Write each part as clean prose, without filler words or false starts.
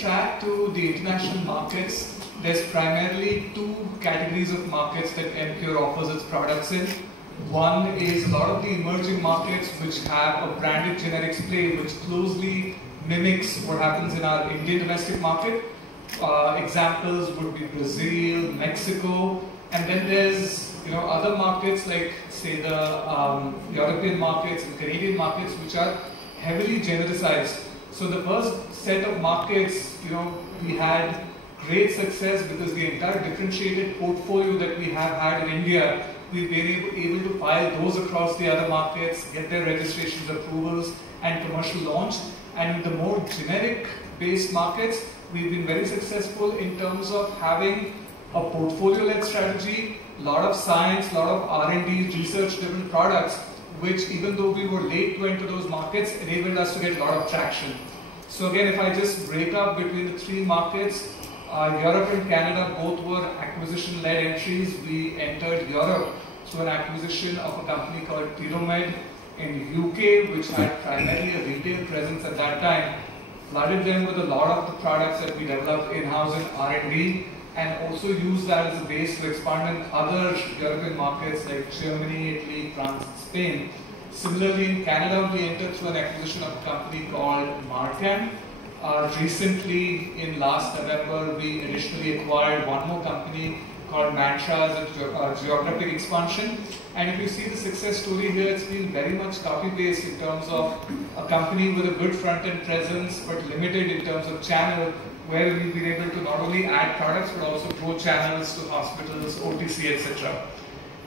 track to the international markets, there's primarily two categories of markets that Emcure offers its products in. One is a lot of the emerging markets which have a branded generics play which closely mimics what happens in our Indian domestic market. Examples would be Brazil, Mexico, and then there's other markets like say the European markets and Canadian markets which are heavily genericized. So the first set of markets, we had great success because the entire differentiated portfolio that we have had in India, we've been able to file those across the other markets, get their registrations, approvals, and commercial launch. And the more generic-based markets, we've been very successful in terms of having a portfolio-led strategy, a lot of science, a lot of R&D, research-driven products, which even though we were late to enter those markets, enabled us to get a lot of traction. So again, if I just break up between the three markets, Europe and Canada both were acquisition-led entries. We entered Europe through an acquisition of a company called Tiromed in the UK, which had primarily a retail presence at that time, flooded them with a lot of the products that we developed in-house in R&D, and also used that as a base to expand in other European markets like Germany, Italy, France, and Spain. Similarly, in Canada, we entered through an acquisition of a company called Marcan. Recently, in last November, we additionally acquired one more company called Mantra as a geographic expansion. And if you see the success story here, it's been very much copy-paste in terms of a company with a good front-end presence, but limited in terms of channel, where we've been able to not only add products, but also grow channels to hospitals, OTC, etc.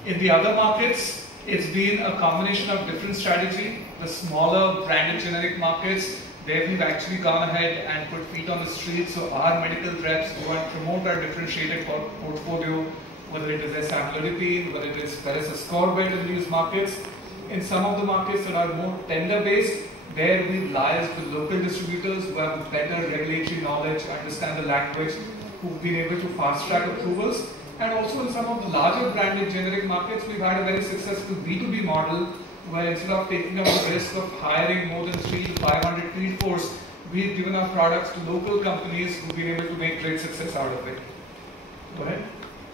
In the other markets, it's been a combination of different strategy. The smaller branded generic markets, there we've actually gone ahead and put feet on the street, so our medical reps go and promote our differentiated portfolio, whether it is amlodipine, whether it is ferrous-ascorbate in these markets. In some of the markets that are more tender-based, there we liaise with local distributors who have better regulatory knowledge, understand the language, who've been able to fast-track approvals. And also in some of the larger branded generic markets, we've had a very successful B2B model where instead of taking up the risk of hiring more than 300 to 500 field force, we've given our products to local companies who've been able to make great success out of it. Go ahead.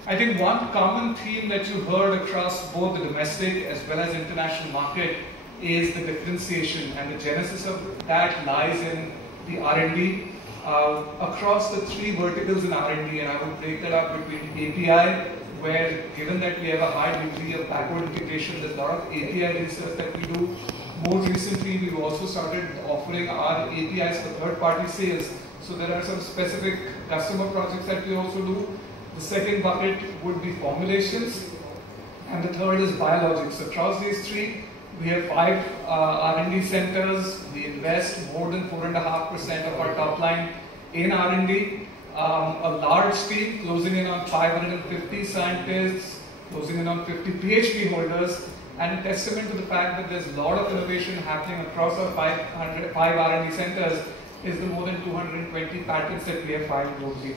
I think one common theme that you heard across both the domestic as well as international market is the differentiation, and the genesis of that lies in the R&D. Across the three verticals in R&D, and I would break that up between API, where given that we have a high degree of backward integration, there's a lot of API research that we do. More recently, we've also started offering our APIs for third-party sales. So there are some specific customer projects that we also do. The second bucket would be formulations, and the third is biologics. Across these three, we have 5 R&D centers. We invest more than 4.5% of our top line in R&D. A large team closing in on 550 scientists, closing in on 50 PhD holders, and a testament to the fact that there's a lot of innovation happening across our 5 R&D centers is the more than 220 patents that we have filed globally.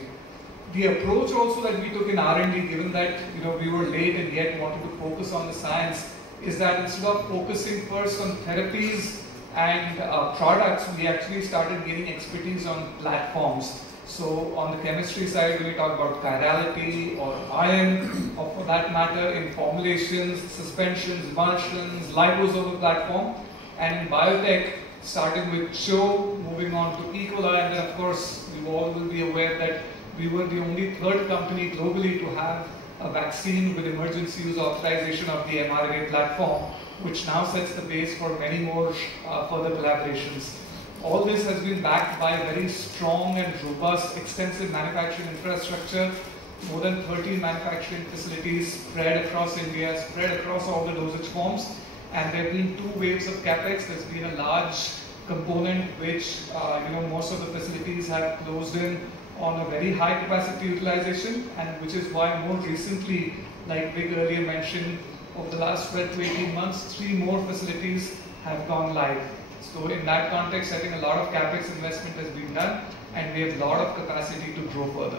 The approach also that we took in R&D, given that we were late and yet wanted to focus on the science, is that instead of focusing first on therapies and products, we actually started gaining expertise on platforms. So on the chemistry side, when we talk about chirality or iron, or for that matter, in formulations, suspensions, emulsions, liposomal platform, and in biotech, starting with CHO, moving on to E. coli, and then of course, you all will be aware that we were the only third company globally to have a vaccine with emergency use authorization of the mRNA platform, which now sets the base for many more further collaborations. All this has been backed by a very strong and robust, extensive manufacturing infrastructure, more than 13 manufacturing facilities spread across India, spread across all the dosage forms, and there have been 2 waves of capex. There's been a large component which most of the facilities have closed in on a very high capacity utilization, and which is why more recently, like Vik earlier mentioned, over the last 12 to 18 months, 3 more facilities have gone live. So in that context, I think a lot of capex investment has been done, and we have a lot of capacity to grow further.